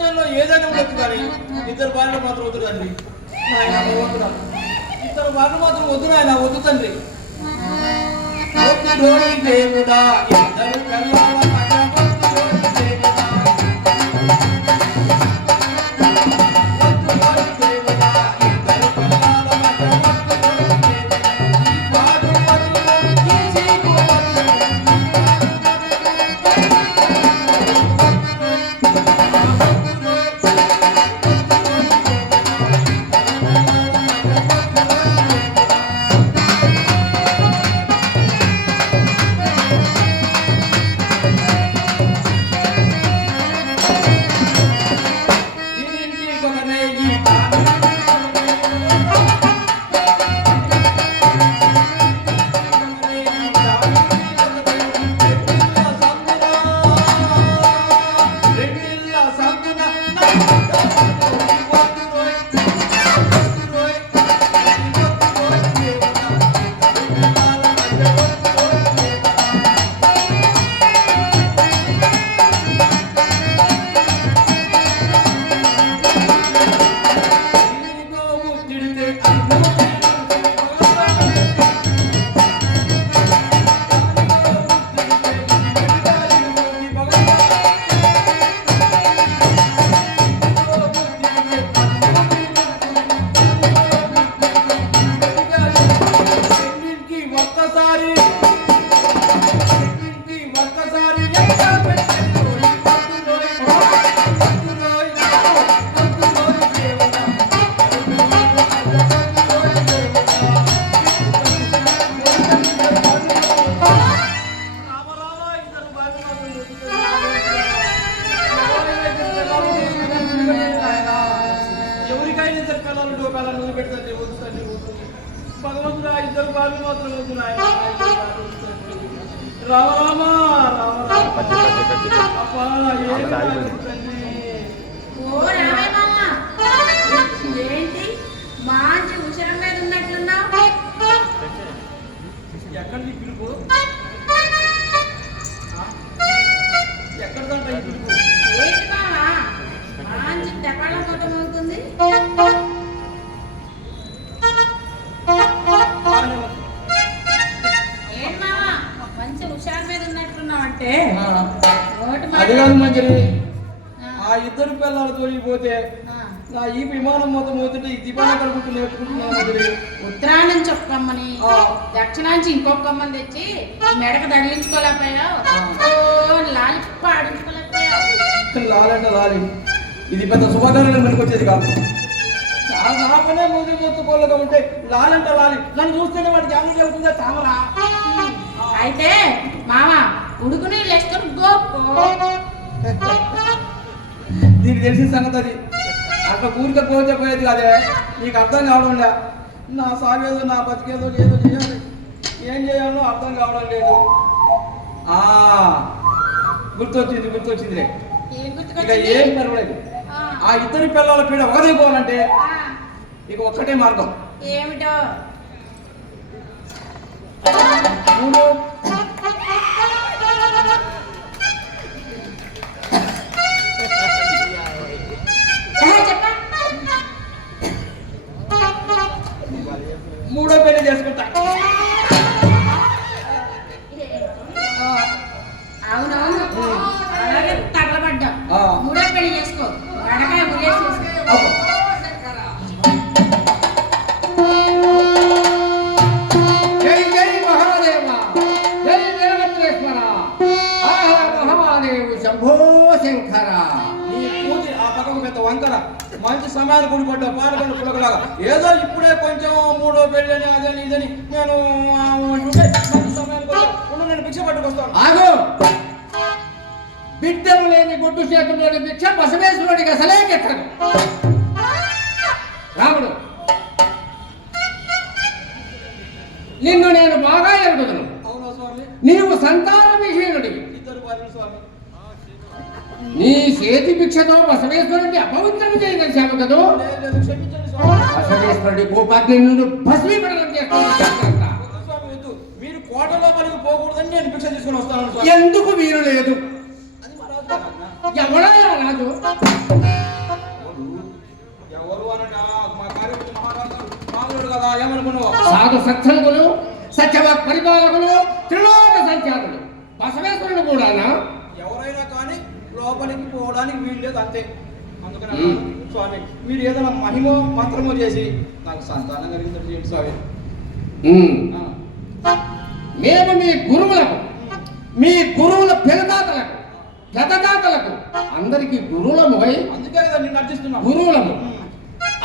ప్రపంచంలో ఏదైనా ఉండొచ్చు కానీ ఇద్దరు భార్యలు మాత్రం వద్దు తండ్రి. ఇద్దరు భార్యలు మాత్రం వద్దు నాయన, వద్దు తండ్రి. దేవుడా ఇద్దరు కళ్ళ భగవంతుడా ఇద్దరు బాలు మాత్రం వద్దు నాయన. రామ రామ రామ ఏంటి మంచి ఉషరం మీద ఉన్నట్లున్నావు? ఎక్కడిది పిలుపు? ఎక్కడిదంట ఈ పిలుపు? ఏంటి మామా మంచి తెపాల మొత్తం అవుతుంది. అది కాదు మంచిది. ఆ ఇద్దరు పిల్లలతో పోతే నా ఈ విమానం మొత్తం పోతుంటే ఈ దీపాలు కలుపుతూ నేర్చుకుంటున్నాను మంచిది. ఉత్తరాయణం చెప్పమ్మని దక్షిణాంచి ఇంకొకమ్మని తెచ్చి మెడకు తగిలించుకోలేకపోయావు, లాలి ఆడించుకోలేకపోయావు. లాలంట లాలి ఇది పెద్ద శుభకార్యం మనకు వచ్చేది కాదు. నా పనే ముందు మొత్తుకోలుగా ఉంటే లాలంట లాలి నన్ను చూస్తేనే వాడికి ఏమని చెబుతుందే తామరా. అయితే మామ ఉడుకుని లేసుకొని దీనికి తెలిసిన సంగతి అది. అట్లా ఊరికే పోతే పోయేది కాదే, నీకు అర్థం కావడం లే. నా సాగేదో నా బతికేదో ఏదో చేయాలి, ఏం చేయాలో అర్థం కావడం లేదు. గుర్తొచ్చిందిలే. ఇక ఏం పర్వాలేదు. ఆ ఇద్దరి పిల్లల పీడ ఒకదైపోవాలంటే ఇక ఒక్కటే మార్గం. ఏమిటో? మూడో పెళ్లి చేసుకుంటా. అవునవును అలాగే తగలబడ్డా. మూడో పెళ్లి చేసుకో, గడకాయ జై జై మహాదేవ, జై వీరభద్రేశ్వర, మహాదేవు శంభో శంకర. నీ పూజ ఆ పక్కకు పెద్ద వంకర మంచి సమయాన్ని కూడిపడ్డా పాలకొండ పులకలాగా. ఏదో ఇప్పుడే కొంచెం మూడో పెళ్ళని అదని ఇదని నేను మంచి సమయాన్ని నేను భిక్ష పట్టుకొస్తాను. ఆగు. బిడ్డలు లేని గుడ్డు చేతుల్లోని భిక్ష బసవేశ్వరుడికి అసలే కెట్టదు. రాముడు, నిన్ను నేను బాగా ఎరుగుదును. నీవు సంతాన విహీనుడివి. నీ చేతి భిక్షతో బసవేశ్వరుడిని అపవిత్రం చేయగలిశాము కదూ. బసవేశ్వరుడి కోపాగ్ని నిన్ను భస్మీకరణం చేస్తాను. మీరు కోటలో మనకు పోకూడదని నేను భిక్ష తీసుకుని వస్తాను. ఎందుకు వీరు లేదు? ఎవడా రాజు? ఎవరు అనండి మా కార్యక్రమం మహారాజు మామూలు కదా ఏమనుకున్నావు? సాధు సత్సంగులు సత్యవాక్ పరిపాలకులు త్రిలోక సంచారులు బసవేశ్వరుడు కూడానా? ఎవరైనా కానీ లోపలికి పోవడానికి వీలు లేదు అంతే. అందుకని స్వామి మీరు ఏదైనా మహిమ మంత్రము చేసి నాకు సంతానం కలిగింది చేయండి స్వామి. మేము మీ గురువుల పెదతాతలకు గతదాతలకు అందరికి గురువులము అందుకే కదా నిన్ను అర్చిస్తున్నాం. గురువులము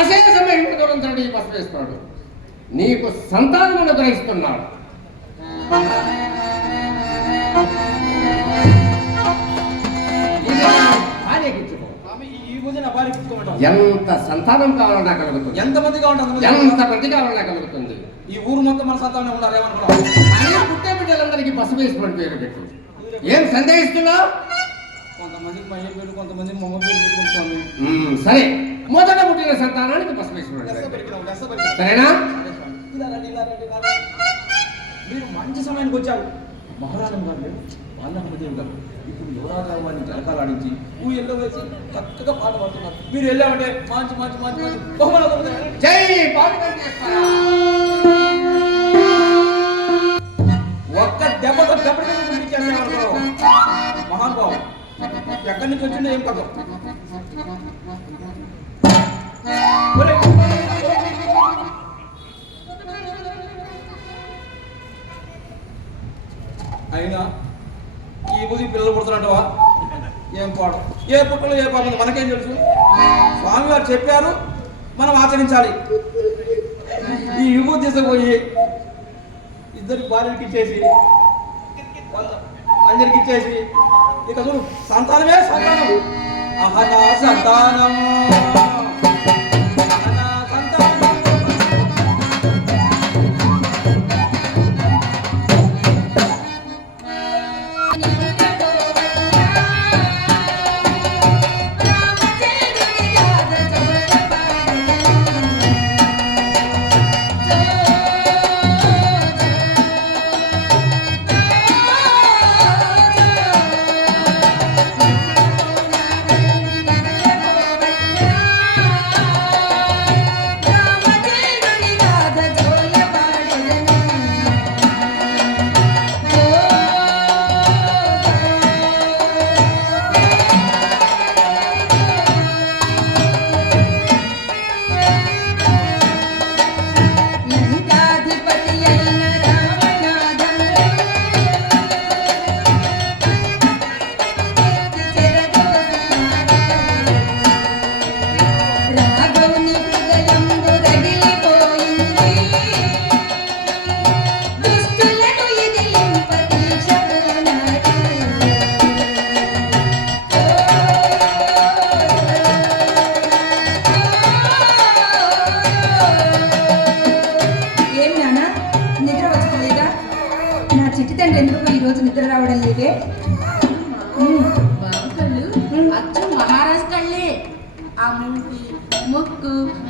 అశేషమైన ఈ బసవేశ్వరుడు నీకు సంతానమును గ్రహిస్తున్నాడు. ఎంత సంతానం కావాలన్నా కలుగుతుంది, ఎంతమంది కావాలంటే ఎంతమంది కావాలన్నా కలుగుతుంది. ఈ ఊరు మొత్తం మన సంతానం ఉన్నారు ఏమనుకున్నావు? పుట్టే బిడ్డలందరికీ బసవేశ్వరుడు పేరు పెట్టు. ఏం సందేహిస్తున్నావు? కొంతమందికి మయ్య పేరు, కొంతమంది మొమ్మ పేరు పెట్టుకుంటున్నాను. సరే, మొదట పుట్టిన సంతానానికి బసవేశ్వరుడు సరేనా? మీరు మంచి సమయానికి వచ్చారు. మహారాజు గారు వాళ్ళదేవి గారు ఇప్పుడు యువరాజు వారిని జలకాలాడించి ఊళ్ళో వేసి చక్కగా పాట పాడుతున్నారు. మీరు వెళ్ళామంటే మంచి మంచి మంచి మంచి బహుమానాలు. జై ఒక్క దెబ్బతో దెబ్బతిచ్చేస్తాను మహానుభావం. ఎక్కడి నుంచి వచ్చిందో ఏం పదం. అయినా ఈ బుద్ధి పిల్లలు పుడుతున్నట్టువా? ఏం పాడు, ఏ పుట్టలో ఏ పాడు మనకేం తెలుసు? స్వామివారు చెప్పారు, మనం ఆచరించాలి. ఈ విభూతి తీసుకుపోయి ఇద్దరికి భార్యకి ఇచ్చేసి అందరికి ఇచ్చేసి ఇక చూడు సంతానమే సంతానం. అహనా సంతానం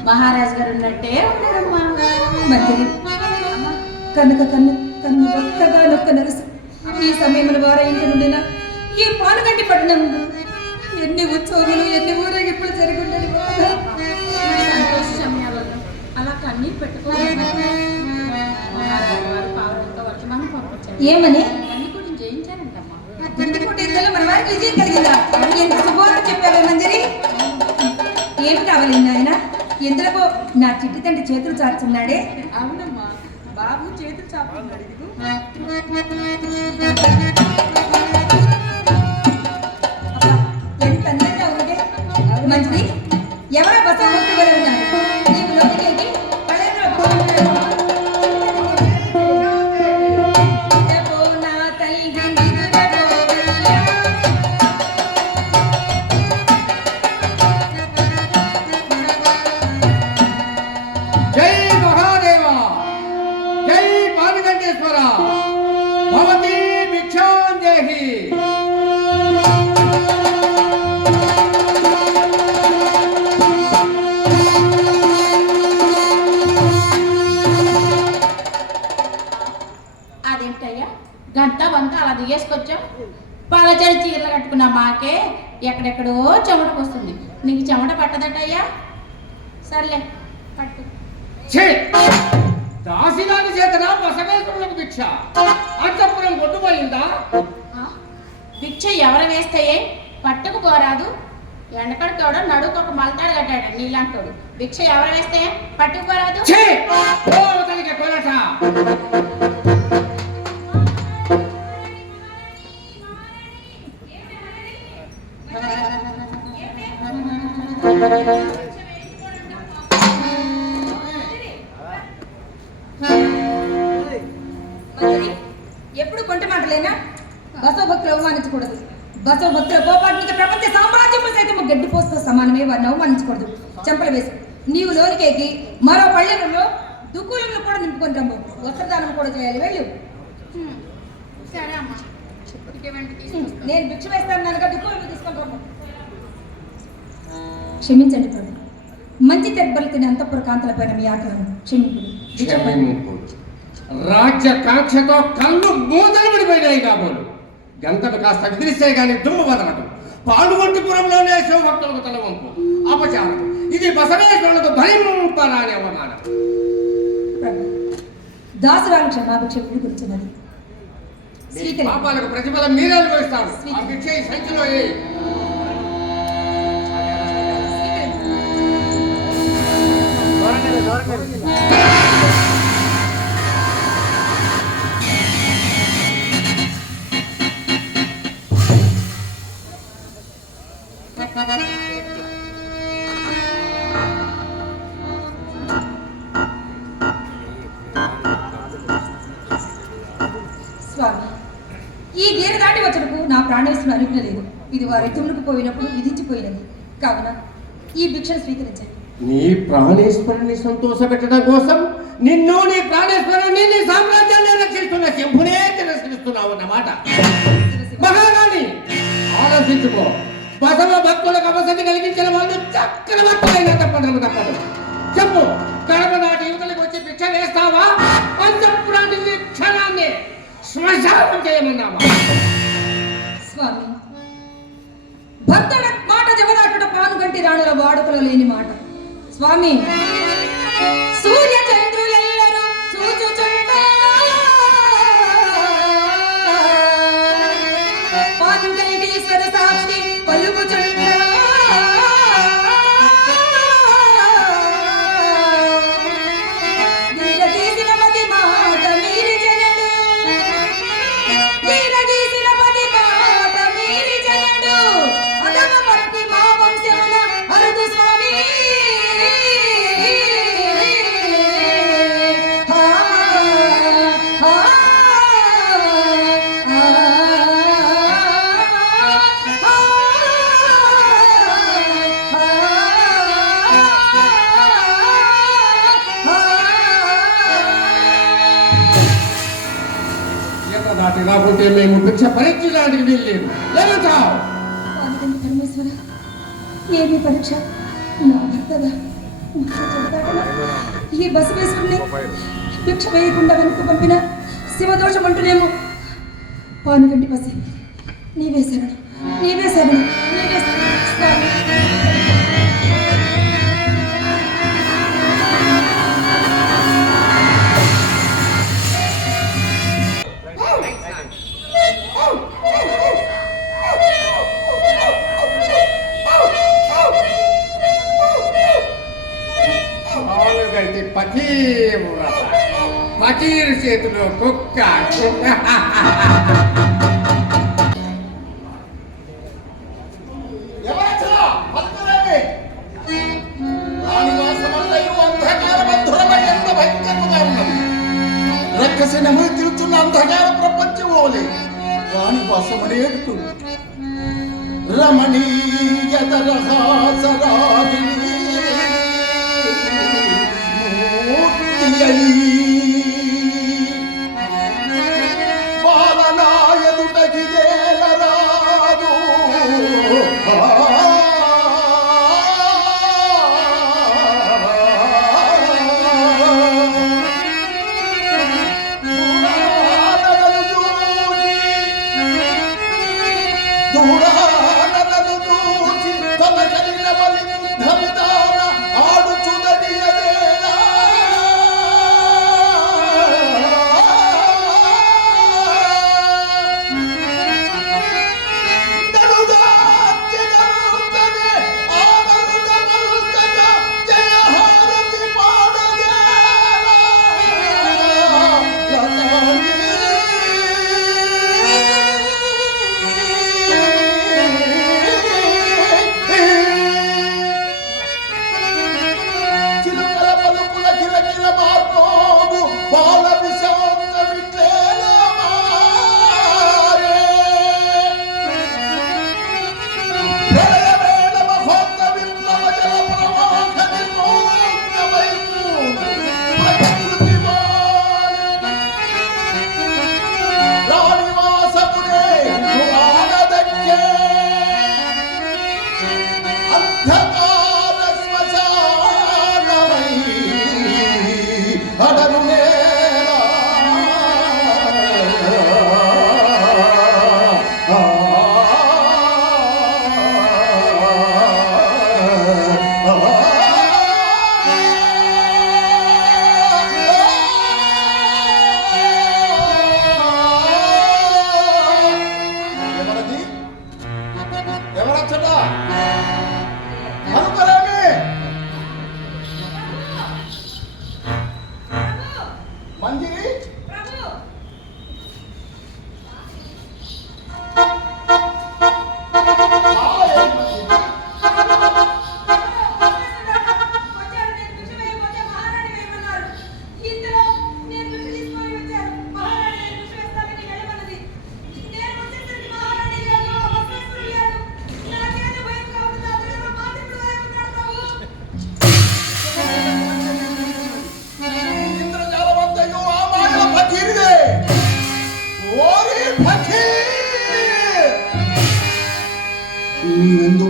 మహారాజ్ గారు ఉన్నట్టే ఉన్నారమ్మా. మంచిది. కనుక కన్ను కన్ను ఒక్కగా నొక్క నలుసు ఈ సమయంలో వారా ఇంటి నుండిన ఈ పానుగంటి పట్టణం ఎన్ని ఉత్సవాలు ఎన్ని ఊరేగింపులు జరిగి ఉండేది. సంతోష సమయాలలో అలా కన్నీరు పెట్టుకోవాలి. ఏమని అన్ని కూడా జయించారంటమ్మా. తిండి పుట్టిందలో మన వారికి విజయం కలిగిందా? ఎంత శుభవార్త చెప్పావే మంజరి. ఏమి కావాలి నాయన? ఎందులో నా చిట్టి తండ్రి చేతులు చాచున్నాడే? అవునమ్మా, బాబు చేతులు చాపుతున్నాడు. ఎంత అందంగా ఉంది. మంచిది. ఎవరో బస్సు ఉన్నారు. నీకు లోపలికి గంట వంట అలా దిగేసుకొచ్చాం. పలచడి చీరలు కట్టుకున్న మాకే ఎక్కడెక్కడో చెమటకు వస్తుంది. నీకు చెమట పట్టదటయ్యా? సర్లే పట్టు. ఛే! దాసిదాని చేతన బసవేశ్వరులకు భిక్ష అంతఃపురం కొట్టుపోయిందా? ఆ? భిక్ష ఎవరు వేస్తాయే? పట్టుకుపోరాదు. ఎండకడితోడు నడుకు ఒక మలతాడు కట్టాడు నీళ్ళంటోడు. భిక్ష ఎవరు వేస్తాయే? పట్టుకుపోరాదు. ఛే! ఓ అవతలికి కొలట! మంత్రి, ఎప్పుడు కొంట మాటలేనా? బసవ భక్తులు అవమానించకూడదు. బసవ భక్తుల కోపాగ్నికి ప్రపంచ సామ్రాజ్యములు సైతం గడ్డి పోస్తో సమానమే. వారిని అవమానించకూడదు. చెంపలు వేసు. నీవు లోనికేకి మరో పల్లెలలో దుక్కులను కూడా నింపుకొని రమ్ము. వస్త్రదానం కూడా చేయాలి. వెళ్ళు. సరే అమ్మా. ఇంకేమంటే తీసుకొస్తా. నేను భిక్ష వేస్తాను కనుక దుక్కులను తీసుకొని రమ్ము. క్షమించండి ప్రభు. మంచి తెబ్బలు తిని అంతఃపుర కాంతలపైన మీ ఆగ్రహం క్షమింపుడు. క్షమింపుడు. రాజ్యకాంక్షతో కళ్ళు మూతలు పడిపోయినాయి కాబోలు. గంటలు కాస్త విదిలిస్తే గాని దుమ్ము వదలటం. పాడుగొట్టుపురంలోనే శివభక్తులకు తలవంపు అపచారం. ఇది బసవేశ్వరులకు భరింపరాని అవమానం. ప్రభు, దాసురాలు క్షమాభిక్ష విడుదలుచున్నది. మీ పాపాలకు ప్రతిఫలం మీరే అనుభవిస్తారు. ఆ భిక్ష ఈ సంచిలో స్వామి, ఈ గేరు దాటి వచ్చటకు నా ప్రాణేశ్వరుడు అనుకునలేదు. ఇది వారి తుమ్ములకు పోయినప్పుడు విధించిపోయినది. కావున ఈ భిక్షను స్వీకరించండి. నీ ప్రాణేశ్వరుని సంతోషపెట్టడం కోసం నిన్ను, నీ ప్రాణేశ్వరుని, నీ సామ్రాజ్యాన్ని రక్షిస్తున్న శంభునే తిరస్కరిస్తున్నావు అన్నమాట. మహారాణి, ఆలోచించుకో. బసవ భక్తులకు అవసరం కలిగించిన వాళ్ళు చక్రవర్తులైన తప్పదు. చెప్పు, కడప నాటి యువతలకు వచ్చి భిక్ష వేస్తావా? పంచపురాటి క్షణాన్ని శ్మశానం చేయమన్నామా? స్వామి, భక్తుల మాట జమదాటుట పానుగంటి రాణుల వాడుకలో లేని మాట. స్వామి, సూర్య చంద్రులెల్లరూ చూచుచుండ పానుగంటీశ్వర సాక్షి పలుకుచుండ రాకుంటే మేము భిక్ష పరీక్షడానికి వీల్లేదు. లేవంటావు పానుగంటి పరమేశ్వర, ఏమి పరీక్ష? నా భర్తగా ఈ బసవేశ్వరుని భిక్ష వేయకుండా వెనుక పంపిన శివదోషం అంటూనేమో. పానుగంటి పసి, నీవే శరణం, నీవే శరణం, నీవే స్వామి. ఫకీరు చేతిలో కుక్క. రక్కసినములు తిరుగుతున్న అంధకార ప్రపంచమోలే రాణి వాసమనేడుతూ రమణీయతరహాసరాగిణి బాలనాయదుటగిదేలరాదు దూరానదను దూచి తన కలిగిన బలి ధరిదాన ఆడుచుద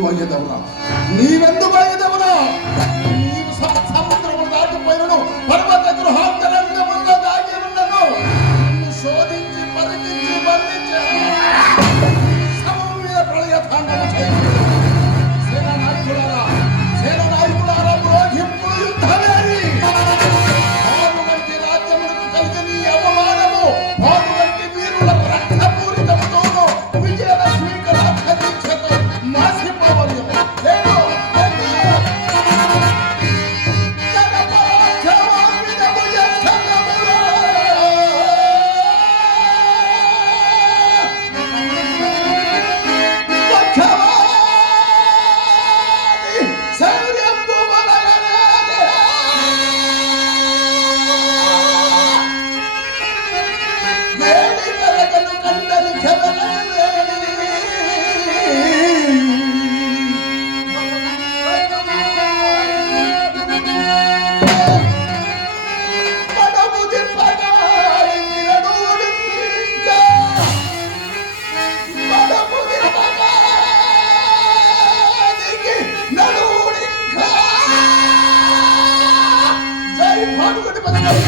అయ్యేదవురా నీవెందుకు అయ్యేదవురా నీవు సముద్రము దాటిపోయినను పర్వత గృహాంతరంగములో దాగి ఉన్నను నిన్ను శోధించి పరికించి బంధించి సమం మీద ప్రళయ తాండవం చేయుదును. సేన నాయకులారా బ్రోహింపుడు యుద్ధమేరి పాలు వంటి రాజ్యములకు కలిగిన ఈ అవమానము పాలు వంటి వీరులకు రక్తపూరితముతోను విజయలక్ష్మి కళాఖరీక్షతో మాసిపోవలయము. లేదో జై భానుగతి పదవి